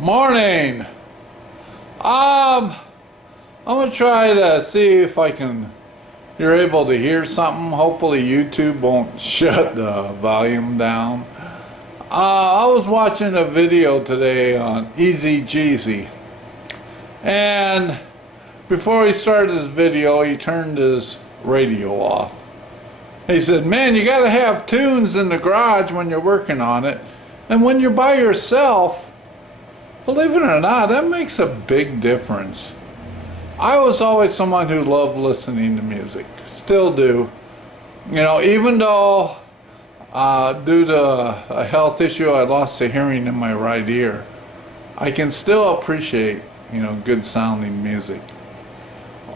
Morning. I'm gonna try to see if you're able to hear something. Hopefully YouTube won't shut the volume down. I was watching a video today on Easy Jeezy, and before he started his video, he turned his radio off. He said, "Man, you gotta have tunes in the garage when you're working on it, and when you're by yourself, believe it or not, that makes a big difference." I was always someone who loved listening to music, still do. You know, even though due to a health issue I lost the hearing in my right ear, I can still appreciate, good sounding music.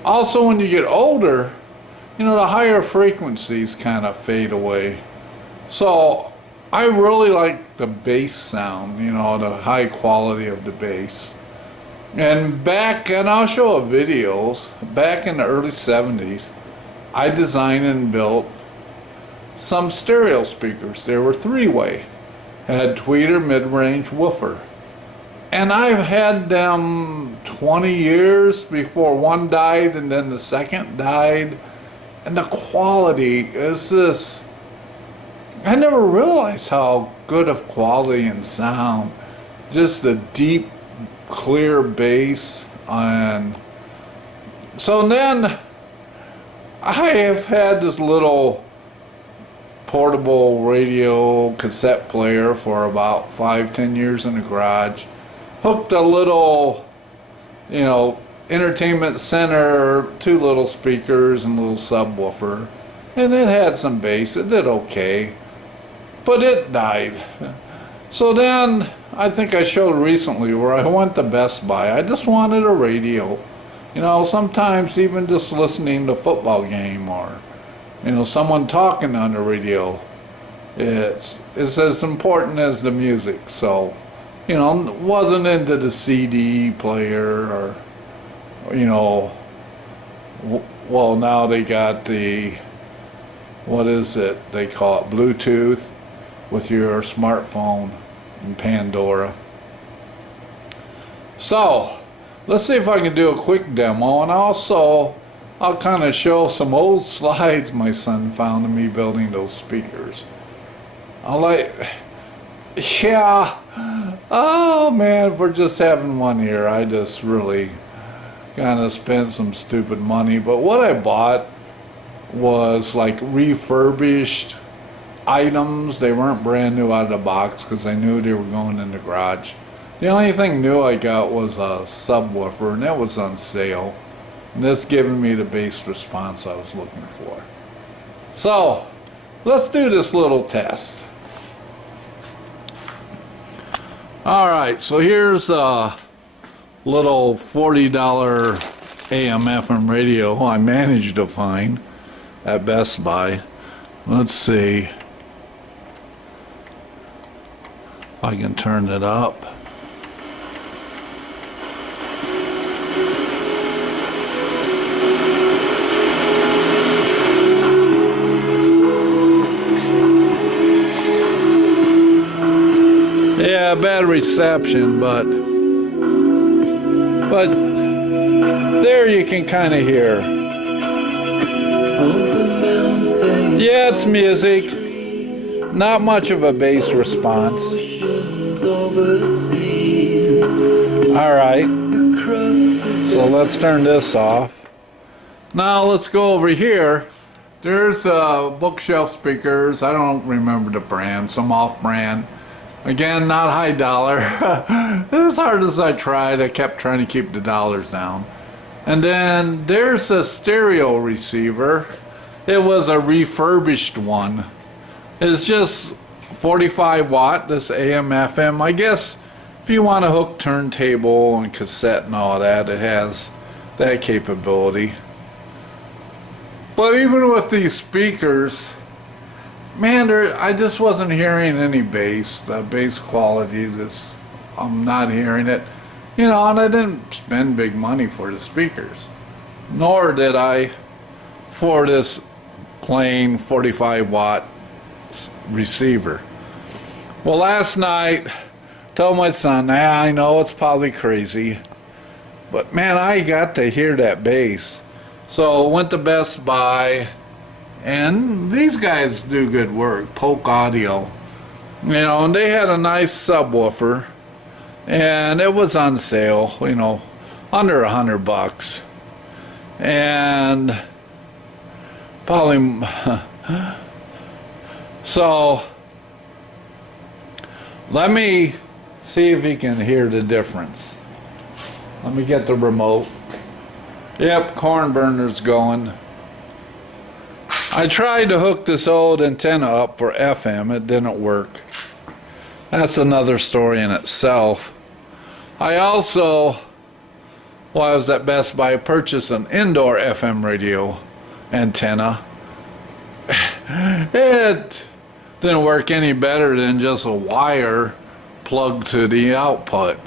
Also, when you get older, the higher frequencies kind of fade away. So I really like the bass sound, the high quality of the bass. And I'll show videos, back in the early 70s, I designed and built some stereo speakers. They were three-way, had tweeter, mid-range, woofer. And I've had them 20 years before one died and then the second died. And the quality is this. I never realized how good of quality and sound, just the deep, clear bass. And so then I have had this little portable radio cassette player for about 5-10 years in the garage. Hooked a little, entertainment center, 2 little speakers and a little subwoofer, and it had some bass. It did okay, but it died. So then I think I showed recently where I went to Best Buy. I just wanted a radio, sometimes even just listening to a football game or someone talking on the radio. It's as important as the music. So wasn't into the CD player or well, now they got the, what is it, they call it Bluetooth with your smartphone and Pandora. So let's see if I can do a quick demo, and also I'll kind of show some old slides my son found of me building those speakers. Yeah, oh man, for just having one here, I just really kind of spent some stupid money. But what I bought was like refurbished items. They weren't brand new out of the box because I knew they were going in the garage. The only thing new I got was a subwoofer, and that was on sale, and that's giving me the bass response I was looking for. So let's do this little test. Alright, so here's a little $40 AM/FM radio I managed to find at Best Buy. Let's see if I can turn it up. Yeah, bad reception, but there you can kind of hear. Yeah, it's music. Not much of a bass response. Alright, so let's turn this off. Now let's go over here. There's bookshelf speakers. I don't remember the brand, some off-brand. Again, not high dollar. As hard as I tried, I kept trying to keep the dollars down. And then there's a stereo receiver. It was a refurbished one. It's just 45 watt, this AM/FM. I guess if you want to hook turntable and cassette and all that, it has that capability. But even with these speakers, man, I just wasn't hearing any bass. The bass quality, I'm not hearing it. And I didn't spend big money for the speakers. Nor did I for this plain 45 watt receiver. Well, last night told my son, I know it's probably crazy, but man, I got to hear that bass. So went to Best Buy, and these guys do good work, Polk Audio. You know, and they had a nice subwoofer, and it was on sale, you know, under $100. And probably, so let me see if you can hear the difference. Let me get the remote. Yep, corn burner's going. I tried to hook this old antenna up for FM. It didn't work. That's another story in itself. I also, while I was at Best Buy, purchased an indoor FM radio antenna. It didn't work any better than just a wire plugged to the output.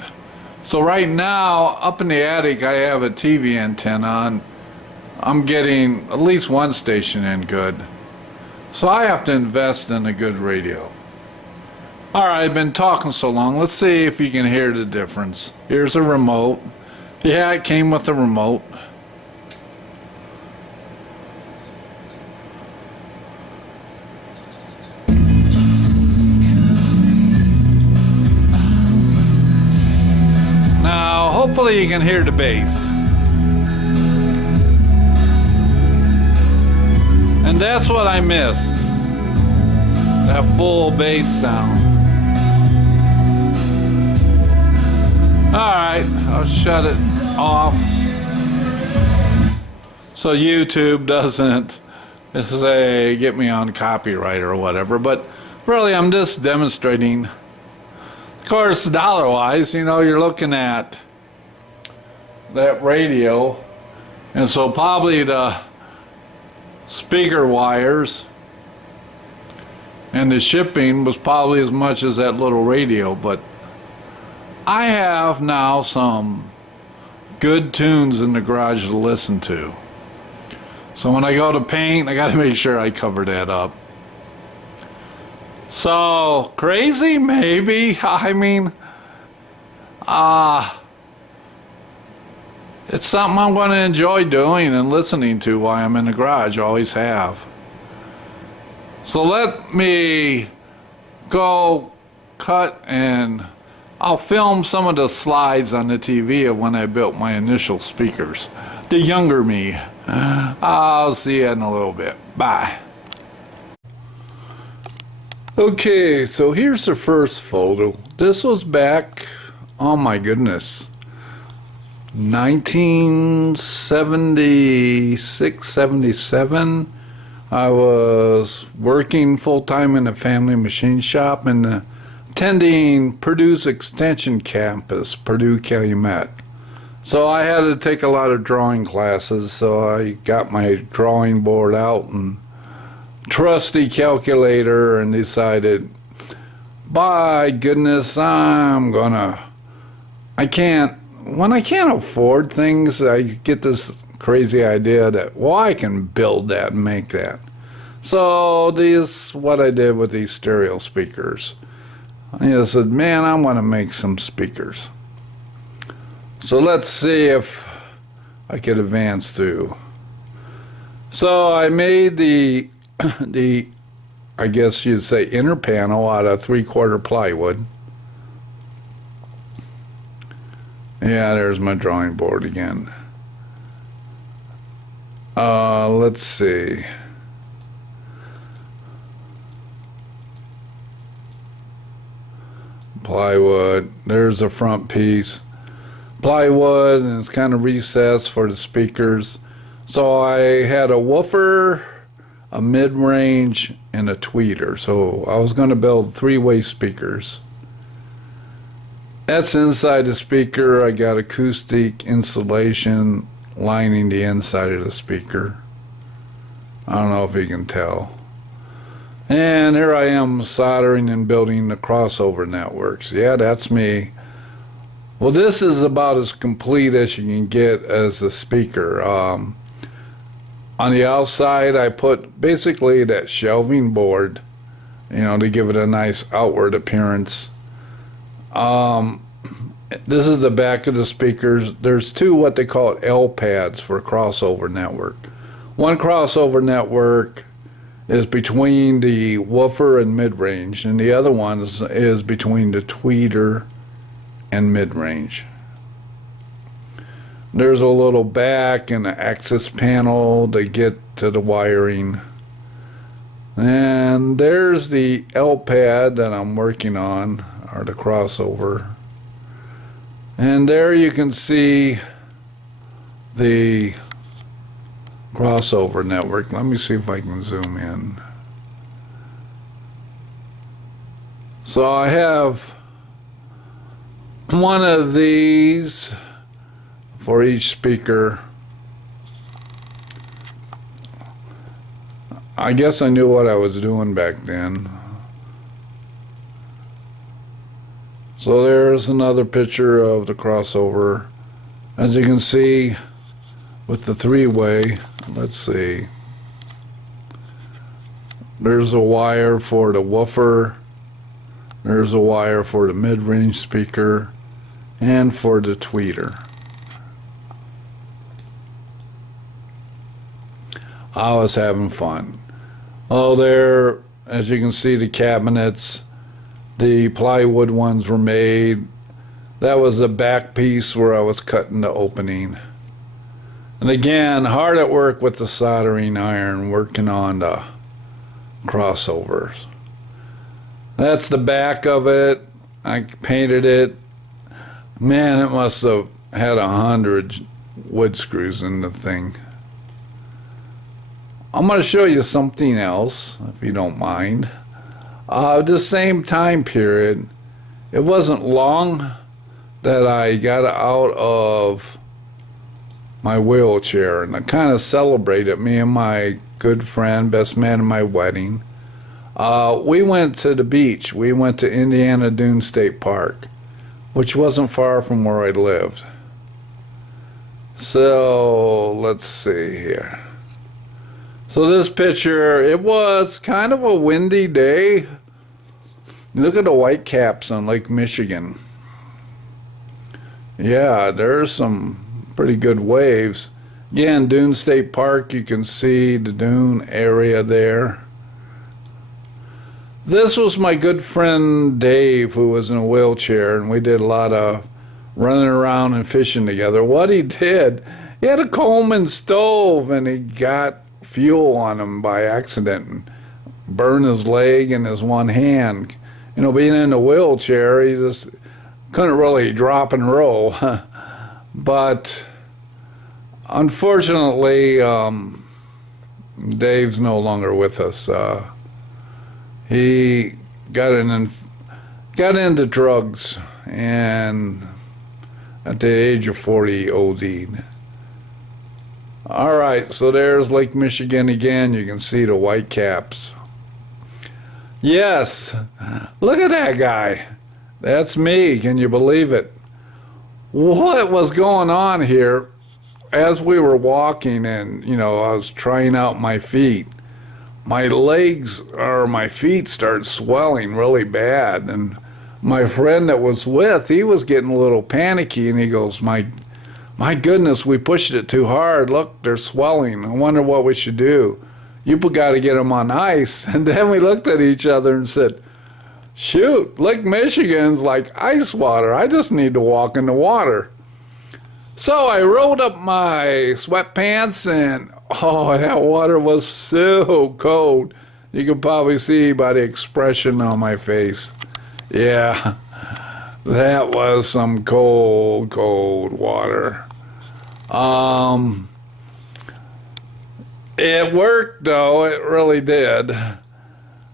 So right now, up in the attic, I have a TV antenna, and I'm getting at least one station in good. So I have to invest in a good radio. Alright, I've been talking so long. Let's see if you can hear the difference. Here's a remote. Yeah, it came with a remote. Now, hopefully you can hear the bass. And that's what I miss. That full bass sound. Alright, I'll shut it off so YouTube doesn't say get me on copyright or whatever, but really I'm just demonstrating. Of course, dollar wise, you know, you're looking at that radio, and so probably the speaker wires and the shipping was probably as much as that little radio, but I have now some good tunes in the garage to listen to. So when I go to paint, I got to make sure I cover that up. So, crazy? Maybe. I mean, it's something I'm going to enjoy doing and listening to while I'm in the garage. Always have. So let me go cut, and I'll film some of the slides on the TV of when I built my initial speakers. The younger me. I'll see you in a little bit. Bye. Okay, so here's the first photo. This was back, oh my goodness, 1976, 77. I was working full-time in a family machine shop and attending Purdue's Extension Campus, Purdue Calumet. So I had to take a lot of drawing classes, so I got my drawing board out and trusty calculator and decided, by goodness, when I can't afford things, I get this crazy idea that, well, I can build that and make that. So this is what I did with these stereo speakers. I just said, man, I want to make some speakers. So let's see if I could advance through. So I made the I guess you'd say inner panel out of 3/4 plywood. Yeah, there's my drawing board again. Let's see. Plywood, there's the front piece. Plywood, and it's kind of recessed for the speakers. So I had a woofer, a mid-range, and a tweeter. So I was going to build three-way speakers. That's inside the speaker. I got acoustic insulation lining the inside of the speaker. I don't know if you can tell. And here I am soldering and building the crossover networks. Yeah, that's me. Well, this is about as complete as you can get as a speaker. On the outside, I put basically that shelving board, you know, to give it a nice outward appearance. This is the back of the speakers. There's two what they call L pads for crossover network. One crossover network is between the woofer and mid-range, and the other one is between the tweeter and mid-range. There's a little back and an access panel to get to the wiring. And there's the L pad that I'm working on, or the crossover. And there you can see the crossover network. Let me see if I can zoom in. So I have one of these for each speaker. I guess I knew what I was doing back then. So there's another picture of the crossover. As you can see, with the three-way, let's see. There's a wire for the woofer. There's a wire for the mid-range speaker and for the tweeter. I was having fun. Oh, there, as you can see, the cabinets, the plywood ones were made. That was the back piece where I was cutting the opening. And again, hard at work with the soldering iron, working on the crossovers. That's the back of it. I painted it. Man, it must have had 100 wood screws in the thing. I'm going to show you something else, if you don't mind. The same time period, it wasn't long that I got out of my wheelchair, and I kind of celebrated me and my good friend, best man at my wedding. We went to the beach. We went to Indiana Dunes State Park, which wasn't far from where I lived. So let's see here. So this picture, it was kind of a windy day. Look at the white caps on Lake Michigan. Yeah, there's some pretty good waves. Again, Dune State Park, you can see the dune area there. This was my good friend Dave, who was in a wheelchair, and we did a lot of running around and fishing together. What he did, he had a Coleman stove, and he got fuel on him by accident and burned his leg and his one hand. You know, being in a wheelchair, he just couldn't really drop and roll. But unfortunately, Dave's no longer with us. He got into drugs, and at the age of 40, OD'd. All right, so there's Lake Michigan again. You can see the white caps. Yes, look at that guy. That's me. Can you believe it? What was going on here as we were walking, and I was trying out my feet. My legs or my feet started swelling really bad, and my friend that was with, he was getting a little panicky, and he goes, my goodness, we pushed it too hard. Look, they're swelling. I wonder what we should do. You got to get them on ice. And then we looked at each other and said, shoot, Lake Michigan's like ice water. I just need to walk in the water. So I rolled up my sweatpants, and oh, that water was so cold. You can probably see by the expression on my face. Yeah, that was some cold, cold water. It worked, though. It really did.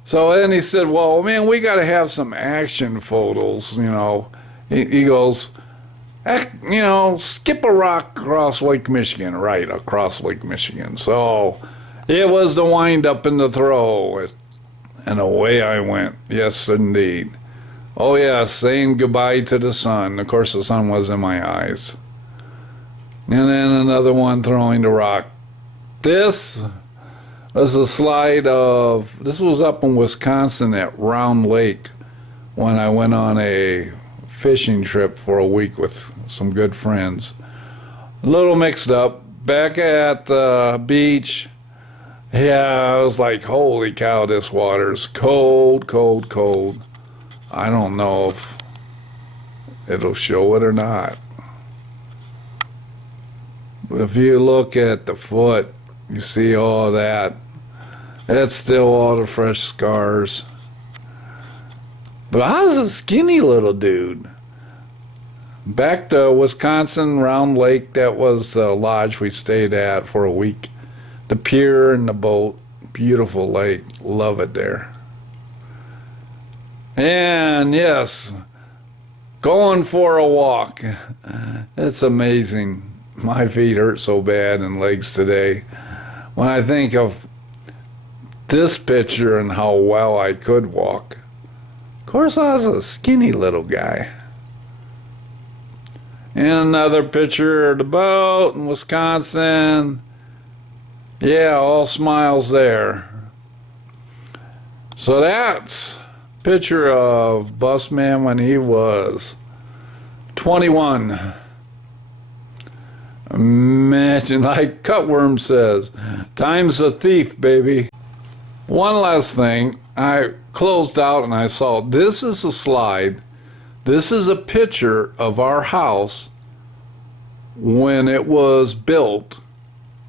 So then he said, well, man, we got to have some action photos, He goes, skip a rock across Lake Michigan, right, across Lake Michigan. So it was the wind up and the throw, and away I went. Yes, indeed. Oh, yeah, saying goodbye to the sun. Of course, the sun was in my eyes. And then another one throwing the rock. This was a slide this was up in Wisconsin at Round Lake when I went on a fishing trip for a week with some good friends. A little mixed up. Back at the beach, yeah, I was like, holy cow, this water's cold, cold, cold. I don't know if it'll show it or not. But if you look at the foot, you see all that. That's still all the fresh scars. But I was a skinny little dude. Back to Wisconsin, Round Lake, that was the lodge we stayed at for a week. The pier and the boat, beautiful lake, love it there. And yes, going for a walk. It's amazing. My feet hurt so bad and legs today. When I think of this picture and how well I could walk. Of course, I was a skinny little guy. And another picture of the boat in Wisconsin. Yeah, all smiles there. So that's a picture of Busman when he was 21. Imagine, like Cutworm says, time's a thief, baby. One last thing, I closed out and I saw, this is a slide. This is a picture of our house when it was built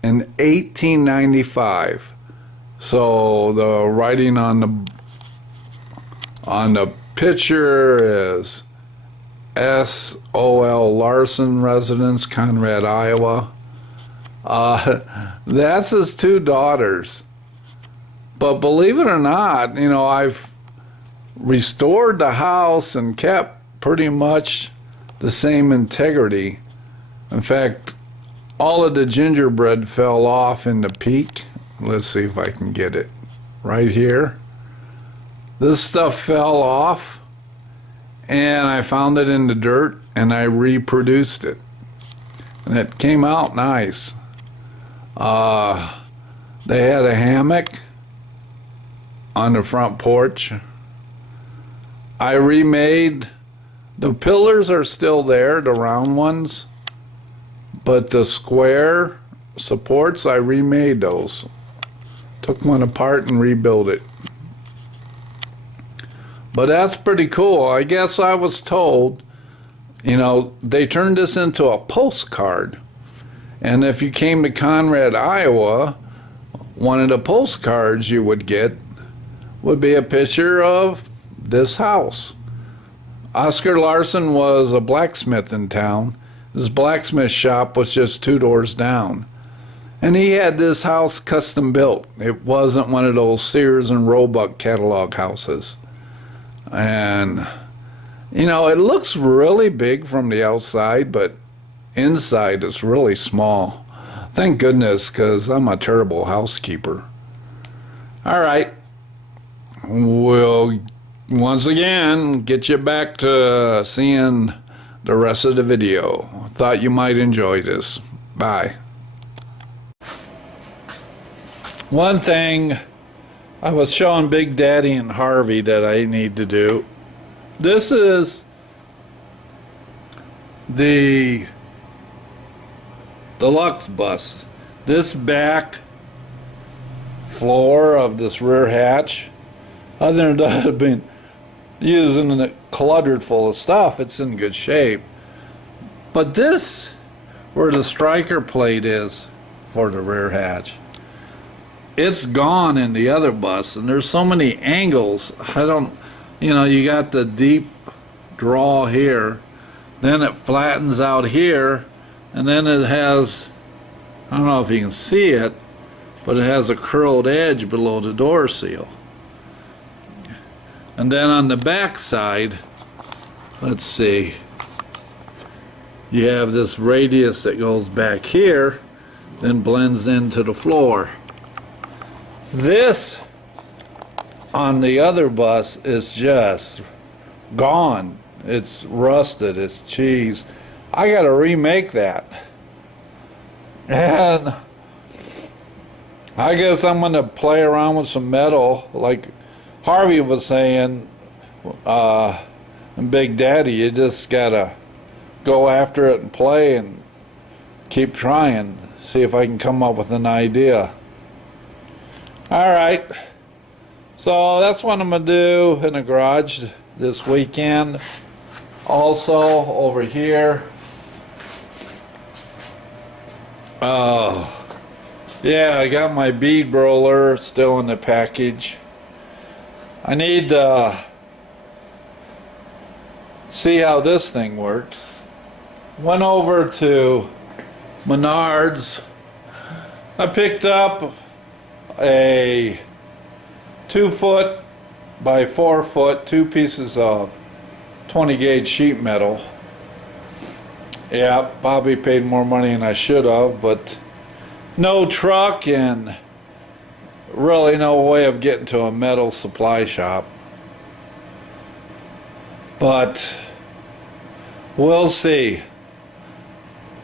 in 1895. So the writing on the picture is S.O.L. Larson, residence, Conrad, Iowa. That's his two daughters. But believe it or not, you know, I've restored the house and kept pretty much the same integrity. In fact, all of the gingerbread fell off in the peak. Let's see if I can get it right here. This stuff fell off, and I found it in the dirt, and I reproduced it. And it came out nice. They had a hammock on the front porch. I remade, the pillars are still there, the round ones, but the square supports, I remade those. Took one apart and rebuilt it. But that's pretty cool. I guess I was told, you know, they turned this into a postcard. And if you came to Conrad, Iowa, one of the postcards you would get would be a picture of this house. Oscar Larson was a blacksmith in town. His blacksmith shop was just 2 doors down. And he had this house custom built. It wasn't one of those Sears and Roebuck catalog houses. And, you know, it looks really big from the outside, but inside it's really small. Thank goodness, because I'm a terrible housekeeper. All right. We'll once again get you back to seeing the rest of the video. Thought you might enjoy this. Bye. One thing I was showing Big Daddy and Harvey that I need to do. This is the deluxe bus. This back floor of this rear hatch, other than that, I've been using it cluttered full of stuff. It's in good shape. But this, where the striker plate is for the rear hatch, it's gone in the other bus, and there's so many angles. I don't, you know, you got the deep draw here, then it flattens out here, and then it has, I don't know if you can see it, but it has a curled edge below the door seal. And then on the back side, let's see, you have this radius that goes back here, then blends into the floor. This on the other bus is just gone. It's rusted, it's cheese. I gotta remake that. And I guess I'm gonna play around with some metal, like Harvey was saying, and and Big Daddy. You just gotta go after it and play and keep trying. See if I can come up with an idea. Alright, so that's what I'm gonna do in the garage this weekend. Also over here, yeah, I got my bead roller still in the package. I need to see how this thing works. Went over to Menards. I picked up a 2 foot by 4 foot, 2 pieces of 20 gauge sheet metal. Yeah, Bobby paid more money than I should have, but no truck and really no way of getting to a metal supply shop. But we'll see.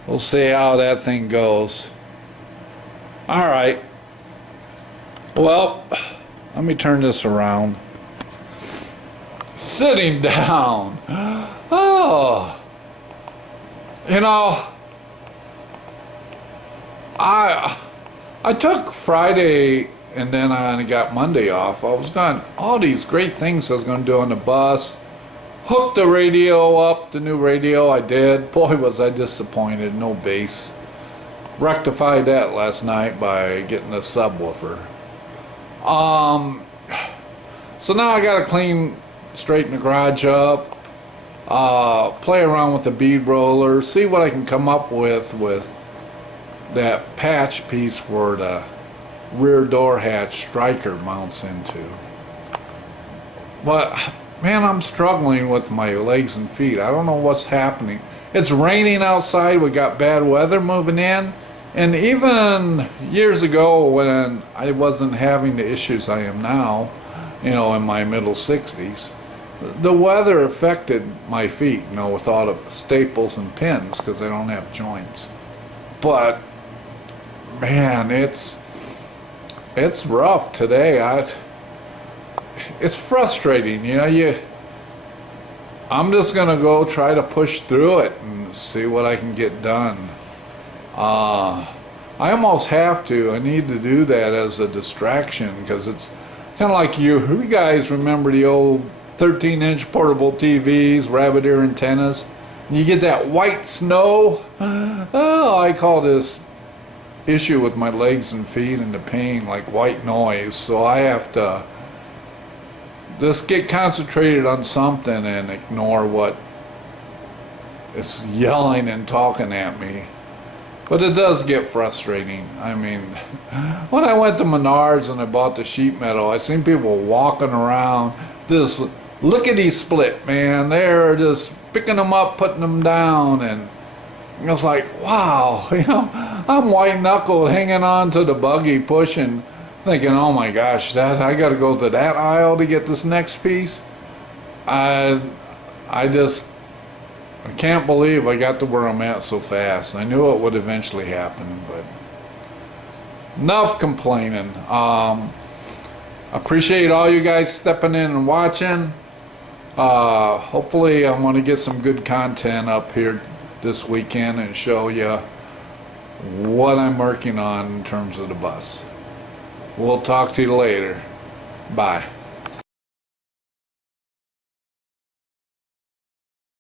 We'll see how that thing goes. All right. Well, let me turn this around. Sitting down. Oh. You know, I took Friday and then I got Monday off. I was going all these great things I was going to do on the bus. Hooked the radio up, the new radio. I did. Boy, was I disappointed. No bass. Rectified that last night by getting a subwoofer. So now I got to straighten the garage up. Play around with the bead roller, see what I can come up with that patch piece for the rear door hatch striker mounts into. But man, I'm struggling with my legs and feet. I don't know what's happening. It's raining outside. We got bad weather moving in, and even years ago when I wasn't having the issues I am now, you know, in my middle 60s, the weather affected my feet, you know, with all the staples and pins because I don't have joints. But man, it's rough today. It's frustrating, you know. I'm just gonna go try to push through it and see what I can get done. I almost have to. I need to do that as a distraction because it's kind of like you guys remember the old 13-inch portable TVs, rabbit ear antennas. And you get that white snow. Oh, I call this issue with my legs and feet and the pain like white noise. So I have to just get concentrated on something and ignore what is yelling and talking at me. But it does get frustrating. I mean, when I went to Menards and I bought the sheet metal, I seen people walking around this lickety split, man. They're just picking them up, putting them down, and I was like, wow, you know, I'm white knuckled hanging on to the buggy, pushing, thinking, oh my gosh, I got to go to that aisle to get this next piece. I can't believe I got to where I'm at so fast. I knew it would eventually happen, but enough complaining. Appreciate all you guys stepping in and watching. Hopefully I'm going to get some good content up here this weekend and show you what I'm working on in terms of the bus. We'll talk to you later. Bye.